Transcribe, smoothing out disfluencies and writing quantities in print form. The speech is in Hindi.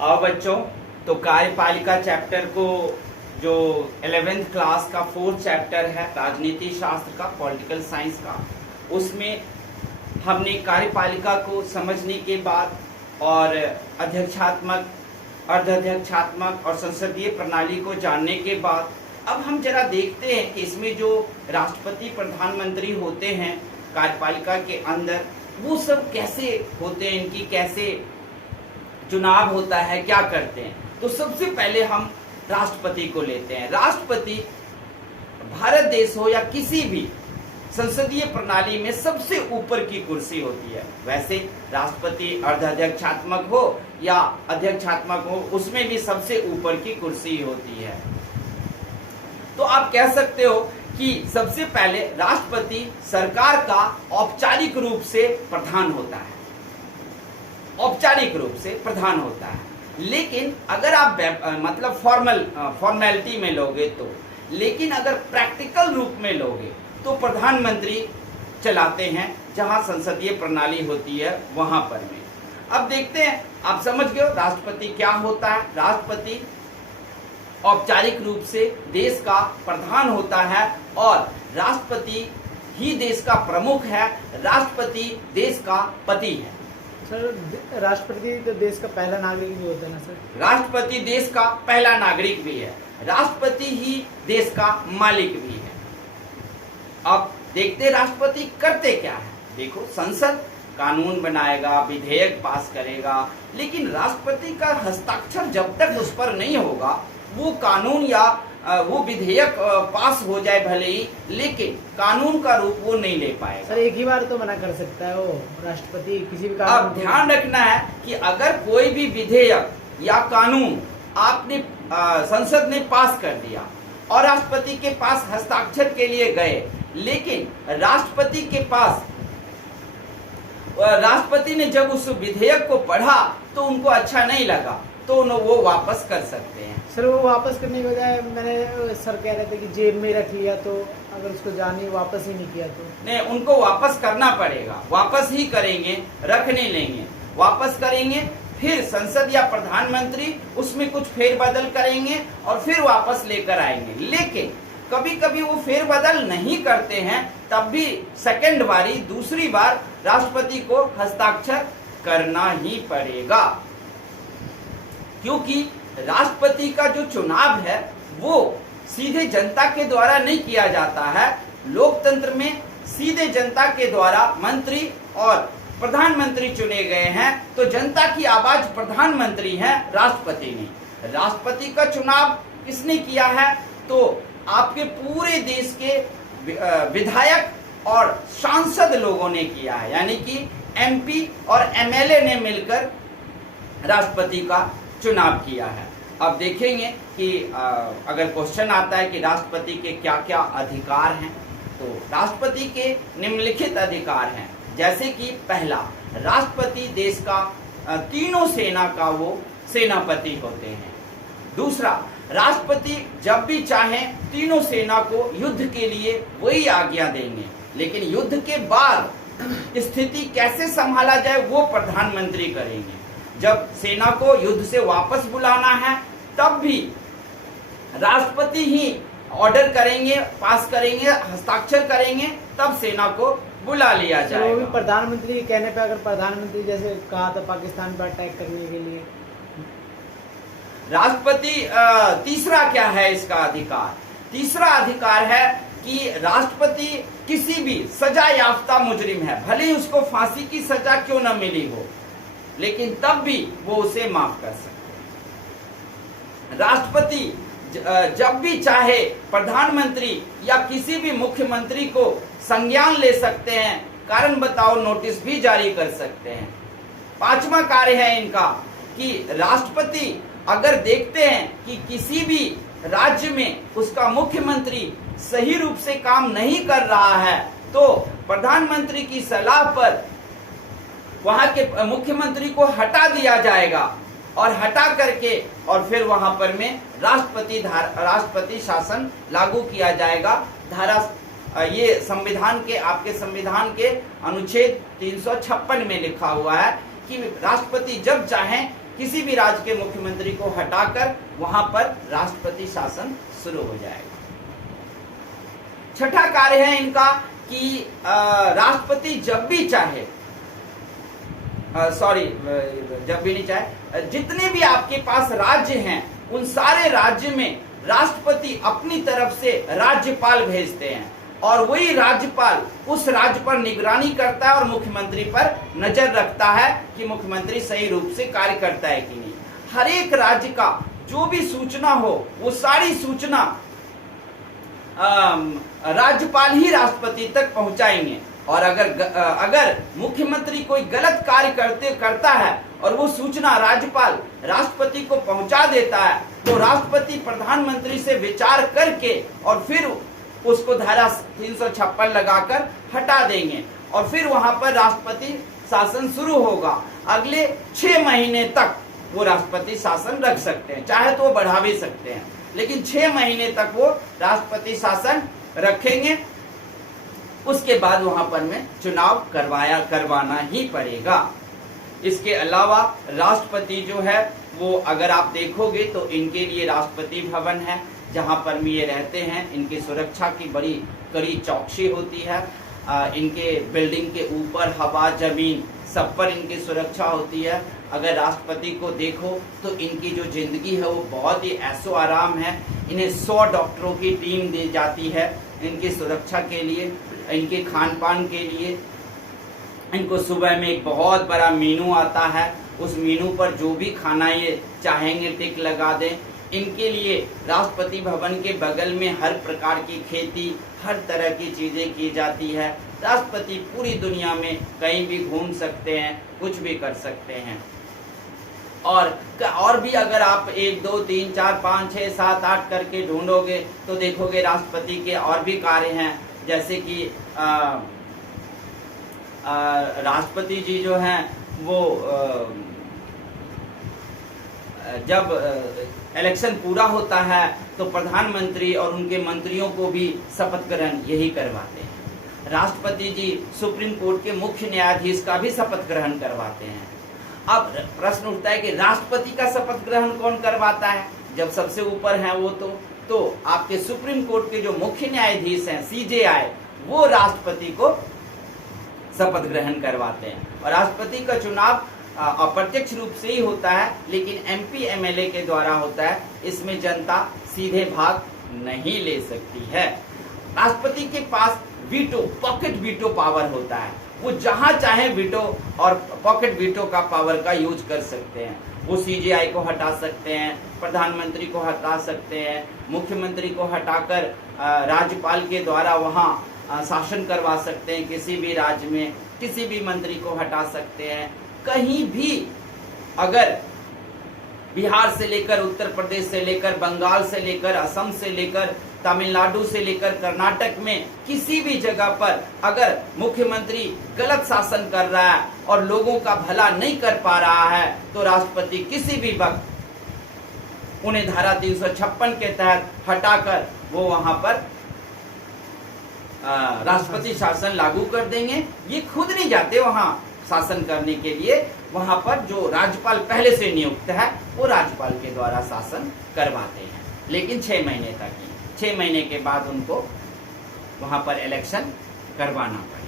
आओ बच्चों, तो कार्यपालिका चैप्टर को जो 11th क्लास का 4th चैप्टर है राजनीति शास्त्र का, पॉलिटिकल साइंस का, उसमें हमने कार्यपालिका को समझने के बाद और अध्यक्षात्मक, अर्धाध्यक्षात्मक और संसदीय प्रणाली को जानने के बाद अब हम जरा देखते हैं कि इसमें जो राष्ट्रपति प्रधानमंत्री होते हैं कार्यपालिका के अंदर, वो सब कैसे होते हैं, इनकी कैसे चुनाव होता है, क्या करते हैं। तो सबसे पहले हम राष्ट्रपति को लेते हैं। राष्ट्रपति भारत देश हो या किसी भी संसदीय प्रणाली में सबसे ऊपर की कुर्सी होती है। वैसे राष्ट्रपति अर्धाध्यक्षात्मक हो या अध्यक्षात्मक हो, उसमें भी सबसे ऊपर की कुर्सी होती है। तो आप कह सकते हो कि सबसे पहले राष्ट्रपति सरकार का औपचारिक रूप से प्रधान होता है, औपचारिक रूप से प्रधान होता है। लेकिन अगर आप मतलब फॉर्मेलिटी में लोगे तो, लेकिन अगर प्रैक्टिकल रूप में लोगे तो प्रधानमंत्री चलाते हैं जहां संसदीय प्रणाली होती है वहां पर में। अब देखते हैं, आप समझ गए हो राष्ट्रपति क्या होता है। राष्ट्रपति औपचारिक रूप से देश का प्रधान होता है और राष्ट्रपति ही देश का प्रमुख है, राष्ट्रपति देश का पति है। सर, राष्ट्रपति तो देश का पहला नागरिक भी होता है ना सर? राष्ट्रपति देश का पहला नागरिक भी है, राष्ट्रपति ही देश का मालिक भी है। अब देखते राष्ट्रपति करते क्या है। देखो, संसद कानून बनाएगा, विधेयक पास करेगा, लेकिन राष्ट्रपति का हस्ताक्षर जब तक उस पर नहीं होगा, वो कानून या वो विधेयक पास हो जाए भले ही, लेकिन कानून का रूप वो नहीं ले पाएगा। सर, एक ही बार तो मना कर सकता है वो राष्ट्रपति किसी भी कानून। अब ध्यान रखना है कि अगर कोई भी विधेयक या कानून आपने संसद ने पास कर दिया और राष्ट्रपति के पास हस्ताक्षर के लिए गए, लेकिन राष्ट्रपति ने जब उस विधेयक को पढ़ा तो उनको अच्छा नहीं लगा, तो वो वापस कर सकते हैं। सर, वो वापस करने के बजाय मैंने सर कह रहे थे कि जेब में रख लिया, तो अगर उसको जाने वापस ही नहीं किया तो नहीं, उनको वापस करना पड़ेगा। वापस ही करेंगे, रख नहीं लेंगे, वापस करेंगे, फिर संसद या प्रधानमंत्री उसमें कुछ फेरबदल करेंगे और फिर वापस लेकर आएंगे। लेकिन कभी कभी वो फेरबदल नहीं करते हैं, तब भी सेकंड बारी, दूसरी बार राष्ट्रपति को हस्ताक्षर करना ही पड़ेगा, क्योंकि राष्ट्रपति का जो चुनाव है वो सीधे जनता के द्वारा नहीं किया जाता है। लोकतंत्र में सीधे जनता के द्वारा मंत्री और प्रधानमंत्री चुने गए हैं, तो जनता की आवाज प्रधानमंत्री है, राष्ट्रपति नहीं। राष्ट्रपति का चुनाव किसने किया है? तो आपके पूरे देश के विधायक और सांसद लोगों ने किया है, यानी कि एमपी और एमएलए ने मिलकर राष्ट्रपति का चुनाव किया है। अब देखेंगे कि अगर क्वेश्चन आता है कि राष्ट्रपति के क्या क्या अधिकार हैं, तो राष्ट्रपति के निम्नलिखित अधिकार हैं। जैसे कि पहला, राष्ट्रपति देश का तीनों सेना का वो सेनापति होते हैं। दूसरा, राष्ट्रपति जब भी चाहें तीनों सेना को युद्ध के लिए वही आज्ञा देंगे, लेकिन युद्ध के बाद स्थिति कैसे संभाला जाए वो प्रधानमंत्री करेंगे। जब सेना को युद्ध से वापस बुलाना है, तब भी राष्ट्रपति ही ऑर्डर करेंगे, पास करेंगे, हस्ताक्षर करेंगे, तब सेना को बुला लिया जाएगा। वो भी प्रधानमंत्री के कहने पे, अगर प्रधानमंत्री जैसे कहा था पाकिस्तान पर अटैक करने के लिए। राष्ट्रपति तीसरा क्या है इसका अधिकार? तीसरा अधिकार है कि राष्ट्रपति किसी भी सजा याफ्ता मुजरिम है, भले ही उसको फांसी की सजा क्यों न मिली हो, लेकिन तब भी वो उसे माफ कर सकते हैं। राष्ट्रपति जब भी चाहे प्रधानमंत्री या किसी भी मुख्यमंत्री को संज्ञान ले सकते हैं, कारण बताओ नोटिस भी जारी कर सकते हैं। पांचवा कार्य है इनका कि राष्ट्रपति अगर देखते हैं कि किसी भी राज्य में उसका मुख्यमंत्री सही रूप से काम नहीं कर रहा है, तो प्रधानमंत्री की सलाह पर वहां के मुख्यमंत्री को हटा दिया जाएगा और हटा करके और फिर वहां पर में राष्ट्रपति शासन लागू किया जाएगा। ये संविधान के, आपके संविधान के अनुच्छेद 356 में लिखा हुआ है कि राष्ट्रपति जब चाहें किसी भी राज्य के मुख्यमंत्री को हटाकर वहां पर राष्ट्रपति शासन शुरू हो जाएगा। छठा कार्य है इनका कि राष्ट्रपति जब भी चाहे, जब भी नहीं चाहे, जितने भी आपके पास राज्य हैं उन सारे राज्य में राष्ट्रपति अपनी तरफ से राज्यपाल भेजते हैं और वही राज्यपाल उस राज्य पर निगरानी करता है और मुख्यमंत्री पर नजर रखता है कि मुख्यमंत्री सही रूप से कार्य करता है कि नहीं। हर एक राज्य का जो भी सूचना हो वो सारी सूचना राज्यपाल ही राष्ट्रपति तक पहुंचाएंगे और अगर मुख्यमंत्री कोई गलत कार्य करता है और वो सूचना राज्यपाल राष्ट्रपति को पहुंचा देता है तो राष्ट्रपति प्रधानमंत्री से विचार करके और फिर उसको धारा 356 लगाकर हटा देंगे और फिर वहां पर राष्ट्रपति शासन शुरू होगा। अगले 6 महीने तक वो राष्ट्रपति शासन रख सकते हैं, चाहे तो वो बढ़ा भी सकते हैं, लेकिन 6 महीने तक वो राष्ट्रपति शासन रखेंगे। उसके बाद वहां पर में चुनाव करवाना ही पड़ेगा। इसके अलावा राष्ट्रपति जो है वो अगर आप देखोगे तो इनके लिए राष्ट्रपति भवन है जहां पर भी ये रहते हैं। इनकी सुरक्षा की बड़ी कड़ी चौकसी होती है। इनके बिल्डिंग के ऊपर हवा जमीन सब पर इनकी सुरक्षा होती है। अगर राष्ट्रपति को देखो तो इनकी जो जिंदगी है वो बहुत ही ऐशो आराम है। इन्हें 100 डॉक्टरों की टीम दी जाती है इनकी सुरक्षा के लिए, इनके खान पान के लिए। इनको सुबह में एक बहुत बड़ा मेनू आता है, उस मेनू पर जो भी खाना ये चाहेंगे टिक लगा दें। इनके लिए राष्ट्रपति भवन के बगल में हर प्रकार की खेती, हर तरह की चीजें की जाती है। राष्ट्रपति पूरी दुनिया में कहीं भी घूम सकते हैं, कुछ भी कर सकते हैं। और भी अगर आप 1 2 3 4 5 6 7 8 करके ढूंढोगे तो देखोगे राष्ट्रपति के और भी कार्य हैं, जैसे कि राष्ट्रपति जी जो हैं वो जब इलेक्शन पूरा होता है तो प्रधानमंत्री और उनके मंत्रियों को भी शपथ ग्रहण यही करवाते हैं। राष्ट्रपति जी सुप्रीम कोर्ट के मुख्य न्यायाधीश का भी शपथ ग्रहण करवाते हैं। अब प्रश्न उठता है कि राष्ट्रपति का शपथ ग्रहण कौन करवाता है? जब सबसे ऊपर है वो तो आपके सुप्रीम कोर्ट के जो मुख्य न्यायाधीश हैं CJI, वो राष्ट्रपति को शपथ ग्रहण करवाते हैं। और राष्ट्रपति का चुनाव अप्रत्यक्ष रूप से ही होता है, लेकिन MP MLA के द्वारा होता है। इसमें जनता सीधे भाग नहीं ले सकती है। राष्ट्रपति के पास वीटो, पॉकेट वीटो पावर होता है। वो जहां चाहे वीटो और पॉकेट वीटो का पावर का यूज कर सकते हैं। वो CJI को हटा सकते हैं, प्रधानमंत्री को हटा सकते हैं, मुख्यमंत्री को हटाकर राज्यपाल के द्वारा वहां शासन करवा सकते हैं। किसी भी राज्य में किसी भी मंत्री को हटा सकते हैं। कहीं भी अगर बिहार से लेकर उत्तर प्रदेश से लेकर बंगाल से लेकर असम से लेकर तमिलनाडु से लेकर कर्नाटक में किसी भी जगह पर अगर मुख्यमंत्री गलत शासन कर रहा है और लोगों का भला नहीं कर पा रहा है तो राष्ट्रपति किसी भी वक्त उन्हें धारा 356 के तहत हटाकर वो वहां पर राष्ट्रपति शासन लागू कर देंगे। ये खुद नहीं जाते वहां शासन करने के लिए, वहां पर जो राज्यपाल पहले से नियुक्त है वो राज्यपाल के द्वारा शासन करवाते हैं, लेकिन 6 महीने तक ही। 6 महीने के बाद उनको वहां पर इलेक्शन करवाना पड़ेगा।